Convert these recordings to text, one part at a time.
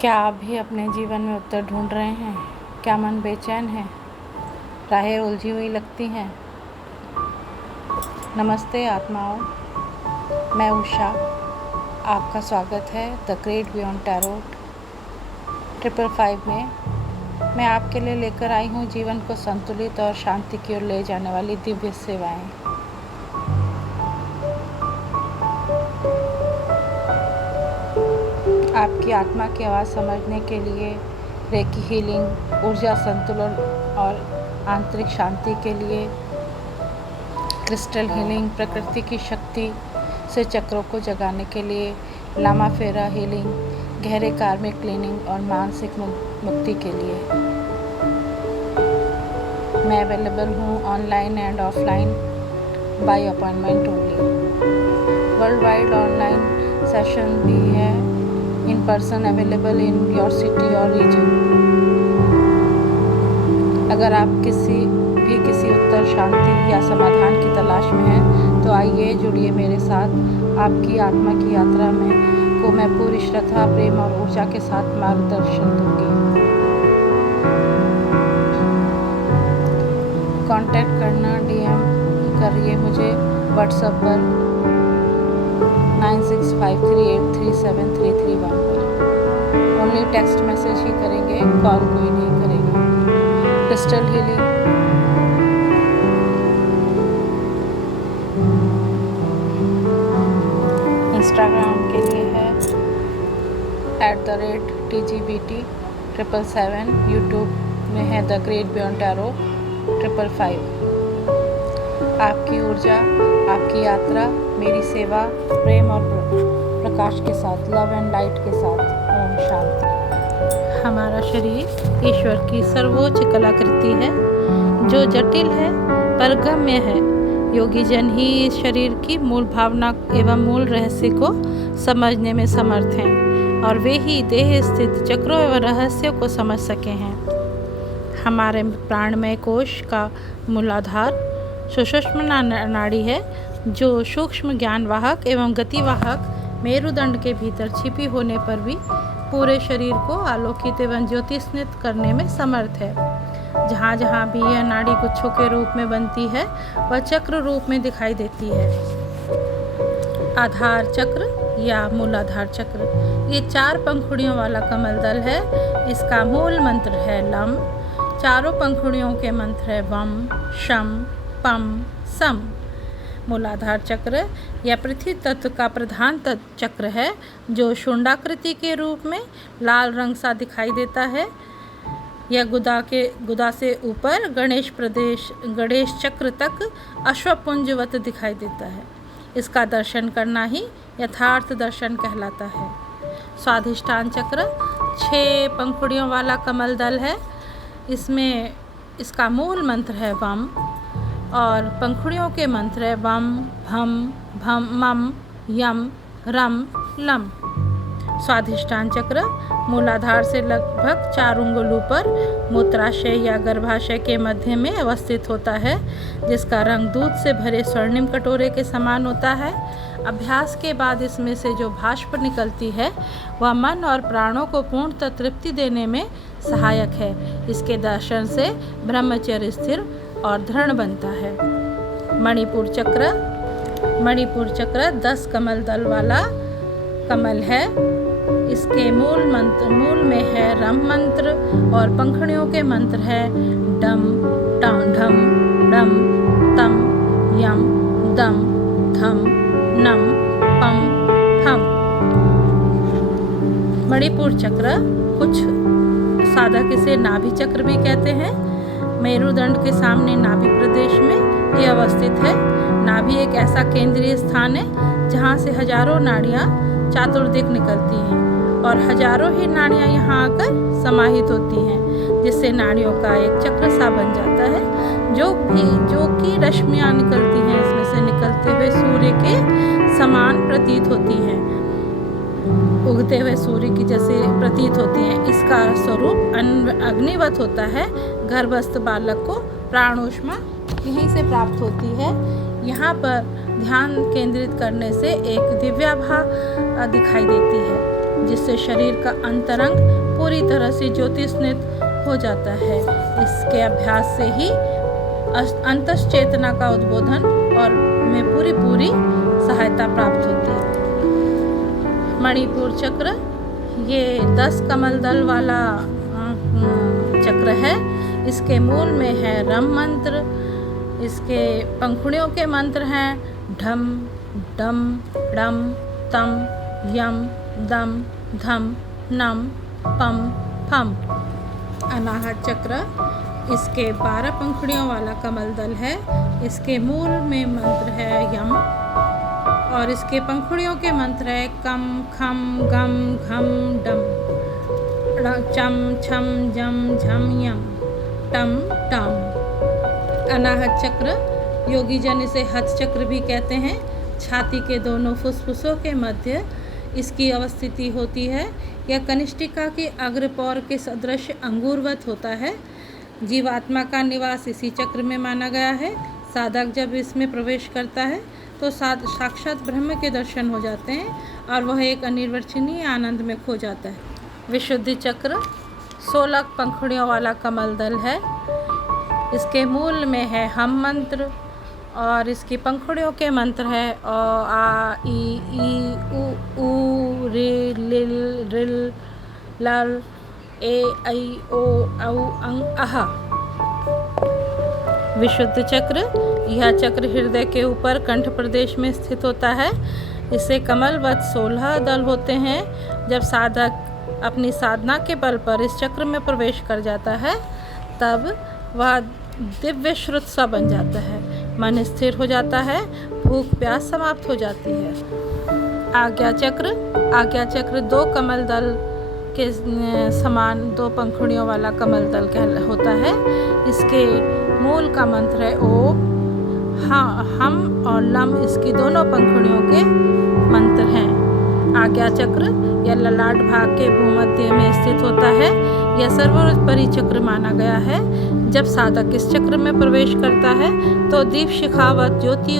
क्या आप भी अपने जीवन में उत्तर ढूंढ रहे हैं? क्या मन बेचैन है? राहें उलझी हुई लगती हैं? नमस्ते आत्माओं, मैं उषा। आपका स्वागत है द ग्रेट बियॉन्ड टैरो 555 में। मैं आपके लिए लेकर आई हूँ जीवन को संतुलित और शांति की ओर ले जाने वाली दिव्य सेवाएं। आपकी आत्मा की आवाज़ समझने के लिए रेकी हीलिंग, ऊर्जा संतुलन और आंतरिक शांति के लिए क्रिस्टल हीलिंग, प्रकृति की शक्ति से चक्रों को जगाने के लिए लामा फेरा हीलिंग, गहरे कार्मिक क्लीनिंग और मानसिक मुक्ति के लिए। मैं अवेलेबल हूँ online and offline bye appointment only. World wide online session भी है, in person available in your city और रीजन। अगर आप किसी उत्तर, शांति या समाधान की तलाश में हैं तो आइए जुड़िए मेरे साथ। आपकी आत्मा की यात्रा में को मैं पूरी श्रद्धा, प्रेम और ऊर्जा के साथ मार्गदर्शन दूंगी। कांटेक्ट करना, DM करिए मुझे व्हाट्सएप पर 9653837331 पर। ओनली टेक्स्ट मैसेज ही करेंगे, कॉल कोई नहीं करेगा। क्रिस्टल हीलिंग, इंस्टाग्राम के लिए है @TGBT777, यूट्यूब में है द ग्रेट बियॉन्ड टैरो 555। आपकी ऊर्जा, आपकी यात्रा, मेरी सेवा, प्रेम और प्रकाश के साथ, लव एंड लाइट के साथ। ओम शांति। हमारा शरीर ईश्वर की सर्वोच्च कलाकृति है, जो जटिल है पर गम्य है। योगी जन ही इस शरीर की मूल भावना एवं मूल रहस्य को समझने में समर्थ हैं और वे ही देह स्थित चक्रों एवं रहस्यों को समझ सके हैं। हमारे प्राणमय कोश का मूलाधार सुषुम्ना नाड़ी है, जो सूक्ष्म ज्ञानवाहक एवं गतिवाहक मेरुदंड के भीतर छिपी होने पर भी पूरे शरीर को आलोकित एवं ज्योतिस्नित करने में समर्थ है। जहाँ जहाँ भी यह नाड़ी गुच्छों के रूप में बनती है, वह चक्र रूप में दिखाई देती है। आधार चक्र या मूलाधार चक्र ये 4 पंखुड़ियों वाला कमल दल है। इसका मूल मंत्र है लम। चारों पंखुड़ियों के मंत्र है वम, शम, पम, सम। मूलाधार चक्र या पृथ्वी तत्व का प्रधान चक्र है, जो शुंडाकृति के रूप में लाल रंग सा दिखाई देता है। यह गुदा से ऊपर गणेश चक्र तक अश्वपुंजवत दिखाई देता है। इसका दर्शन करना ही यथार्थ दर्शन कहलाता है। स्वाधिष्ठान चक्र 6 पंखुड़ियों वाला कमल दल है। इसका मूल मंत्र है वम और पंखुड़ियों के मंत्र है वम, भम, भम, मम, यम, रम, लम। स्वाधिष्ठान चक्र मूलाधार से लगभग 4 उंगलों पर मूत्राशय या गर्भाशय के मध्य में अवस्थित होता है, जिसका रंग दूध से भरे स्वर्णिम कटोरे के समान होता है। अभ्यास के बाद इसमें से जो भाष्प निकलती है वह मन और प्राणों को पूर्णतः तृप्ति देने में सहायक है। इसके दर्शन से ब्रह्मचर्य स्थिर और दृढ़ बनता है। मणिपुर चक्र 10 कमल दल वाला कमल है। इसके मूल में है रम मंत्र और पंखुड़ियों के मंत्र है डम, टम, ढम, डम, तम, यम, दम, धम, नम, पम, हम। मणिपुर चक्र, कुछ साधक इसे नाभि चक्र भी कहते हैं। मेरुदंड के सामने नाभि प्रदेश में यह अवस्थित है। नाभि एक ऐसा केंद्रीय स्थान है जहाँ से हजारों नाड़ियाँ चातुर्दिक निकलती हैं और हजारों ही नाड़ियाँ यहाँ आकर समाहित होती हैं, जिससे नाड़ियों का एक चक्र सा बन जाता है। जो कि रश्मियाँ निकलती हैं, इसमें से निकलते हुए सूर्य के समान प्रतीत होती हैं, उगते हुए सूर्य की जैसे प्रतीत होती हैं। इसका स्वरूप अग्निवत होता है। गर्भस्थ बालक को प्राणोष्मा यहीं से प्राप्त होती है। यहाँ पर ध्यान केंद्रित करने से एक दिव्याभा दिखाई देती है। जिससे शरीर का अंतरंग पूरी तरह से ज्योतिस्नित हो जाता है। इसके अभ्यास से ही अंतश्चेतना का उद्बोधन और में पूरी सहायता प्राप्त होती है। मणिपुर चक्र ये 10 कमल दल वाला चक्र है। इसके मूल में है रम मंत्र। इसके पंखुड़ियों के मंत्र हैं ढम डम डम तम यम दम धम नम पम फम। अनाहत चक्र इसके 12 पंखुड़ियों वाला कमल दल है। इसके मूल में मंत्र है यम और इसके पंखुड़ियों के मंत्र है कम खम गम घम डम चम छम जम झम यम टम टम। अनाहत चक्र योगी जन इसे हथ चक्र भी कहते हैं। छाती के दोनों फुसफुसों के मध्य इसकी अवस्थिति होती है। यह कनिष्ठिका के अग्रपौर के सदृश अंगूरवत होता है। जीवात्मा का निवास इसी चक्र में माना गया है। साधक जब इसमें प्रवेश करता है तो साक्षात ब्रह्म के दर्शन हो जाते हैं और वह एक अनिर्वचनीय आनंद में खो जाता है। विशुद्धि चक्र 16 पंखुड़ियों वाला कमल दल है। इसके मूल में है हम मंत्र और इसकी पंखुड़ियों के मंत्र है अ आ ई उ रे लिल रिल लल ए ऐ ओ औ अंग अह। विशुद्ध चक्र यह चक्र हृदय के ऊपर कंठ प्रदेश में स्थित होता है। इसे कमलवत 16 दल होते हैं। जब साधक अपनी साधना के बल पर इस चक्र में प्रवेश कर जाता है तब वह दिव्य श्रुत सा बन जाता है। मन स्थिर हो जाता है, भूख प्यास समाप्त हो जाती है। आज्ञा चक्र 2 कमल दल के समान 2 पंखुड़ियों वाला कमल दल होता है। इसके मूल का मंत्र है ओम। हाँ, हम और लम इसकी दोनों पंखुड़ियों के मंत्र हैं। आज्ञा चक्र यह ललाट भाग के भूमध्य में स्थित होता है। यह सर्वोपरि चक्र माना गया है। जब साधक इस चक्र में प्रवेश करता है तो दीप शिखावत ज्योति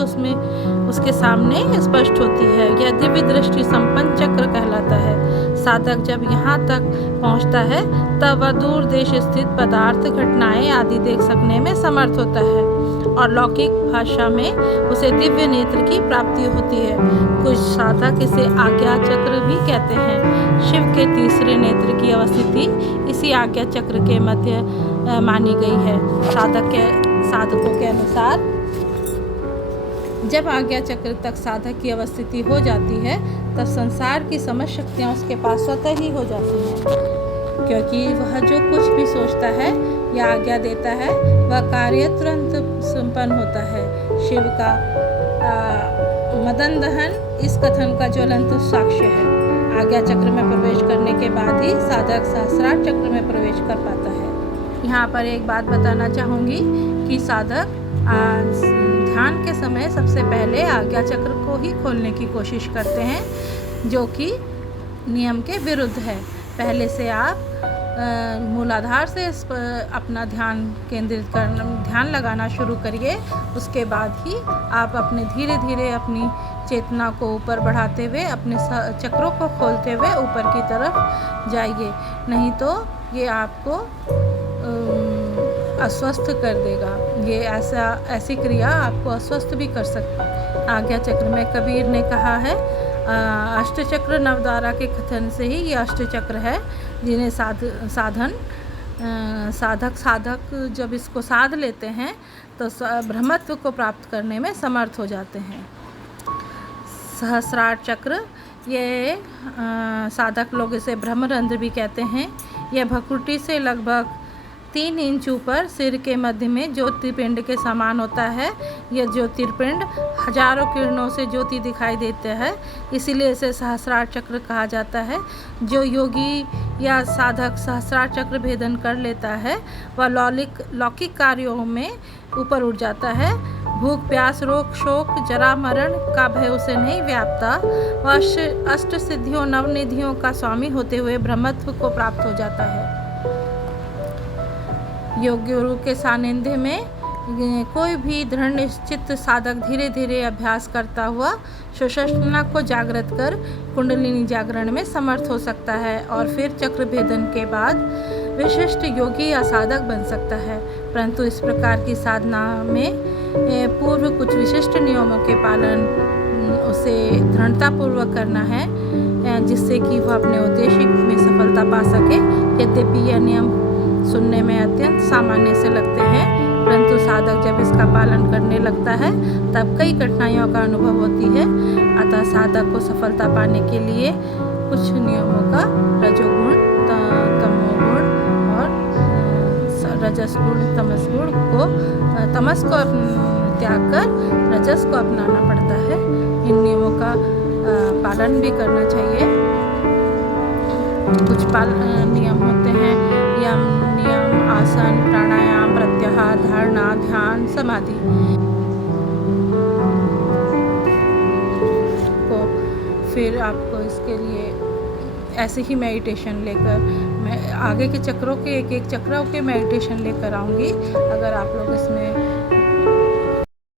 उसके सामने स्पष्ट होती है। यह दिव्य दृष्टि संपन्न चक्र कहलाता है। साधक जब यहाँ तक पहुँचता है तब वह दूर देश स्थित पदार्थ घटनाएं आदि देख सकने में समर्थ होता है और लौकिक भाषा में उसे दिव्य नेत्र की प्राप्ति होती है। कुछ साधक इसे आज्ञा चक्र भी कहते हैं। शिव के तीसरे नेत्र की अवस्थिति इसी आज्ञा चक्र के मध्य मानी गई है। साधकों के अनुसार जब आज्ञा चक्र तक साधक की अवस्थिति हो जाती है तब संसार की समस्त शक्तियाँ उसके पास स्वतः ही हो जाती हैं, क्योंकि वह जो कुछ भी सोचता है या आज्ञा देता है वह कार्य तुरंत संपन्न होता है। शिव का मदन दहन इस कथन का ज्वलंत साक्ष्य है। आज्ञा चक्र में प्रवेश करने के बाद ही साधक सहस्रार चक्र में प्रवेश कर पाता है। यहाँ पर एक बात बताना चाहूँगी कि साधक ध्यान के समय सबसे पहले आज्ञा चक्र को ही खोलने की कोशिश करते हैं, जो कि नियम के विरुद्ध है। पहले से आप मूलाधार से अपना ध्यान लगाना शुरू करिए। उसके बाद ही आप धीरे धीरे अपनी चेतना को ऊपर बढ़ाते हुए अपने चक्रों को खोलते हुए ऊपर की तरफ जाइए, नहीं तो ये आपको अस्वस्थ कर देगा। ये ऐसी क्रिया आपको अस्वस्थ भी कर सकती है। आज्ञा चक्र में कबीर ने कहा है अष्टचक्र नवद्वारा के कथन से ही ये अष्टचक्र है, जिन्हें साधक जब इसको साध लेते हैं तो ब्रह्मत्व को प्राप्त करने में समर्थ हो जाते हैं। सहस्रार चक्र ये साधक लोग इसे ब्रह्मरंध्र भी कहते हैं। यह भ्रुकुटी से लगभग 3 इंच ऊपर सिर के मध्य में ज्योतिर्पिंड के समान होता है। यह ज्योतिर्पिंड हजारों किरणों से ज्योति दिखाई देता है, इसीलिए इसे सहस्रार चक्र कहा जाता है। जो योगी या साधक सहस्रार चक्र भेदन कर लेता है वह लौकिक कार्यों में ऊपर उठ जाता है। भूख प्यास रोग शोक जरा मरण का भय उसे नहीं व्यापता। वह अष्ट सिद्धियों नवनिधियों का स्वामी होते हुए ब्रह्मत्व को प्राप्त हो जाता है। योग गुरु के सानिध्य में कोई भी दृढ़ निश्चित साधक धीरे धीरे अभ्यास करता हुआ सुषुम्ना को जागृत कर कुंडलिनी जागरण में समर्थ हो सकता है और फिर चक्र भेदन के बाद विशिष्ट योगी या साधक बन सकता है। परंतु इस प्रकार की साधना में पूर्व कुछ विशिष्ट नियमों के पालन उसे दृढ़तापूर्वक करना है, जिससे कि वह अपने उद्देश्य में सफलता पा सके। यद्यपि यह नियम सुनने में अत्यंत सामान्य से लगते हैं, परंतु साधक जब इसका पालन करने लगता है तब कई कठिनाइयों का अनुभव होती है। अतः साधक को सफलता पाने के लिए कुछ नियमों का रजोगुण, तमोगुण और रजस गुण, तमस को त्याग कर रजस को अपनाना पड़ता है। इन नियमों का पालन भी करना चाहिए। कुछ नियम होते हैं यम, नियम, आसन, प्राणायाम, प्रत्याहार, धारणा, ध्यान, समाधि। तो फिर आपको इसके लिए ऐसे ही मेडिटेशन लेकर मैं आगे के चक्रों के एक चक्रों के मेडिटेशन लेकर आऊँगी। अगर आप लोग इसमें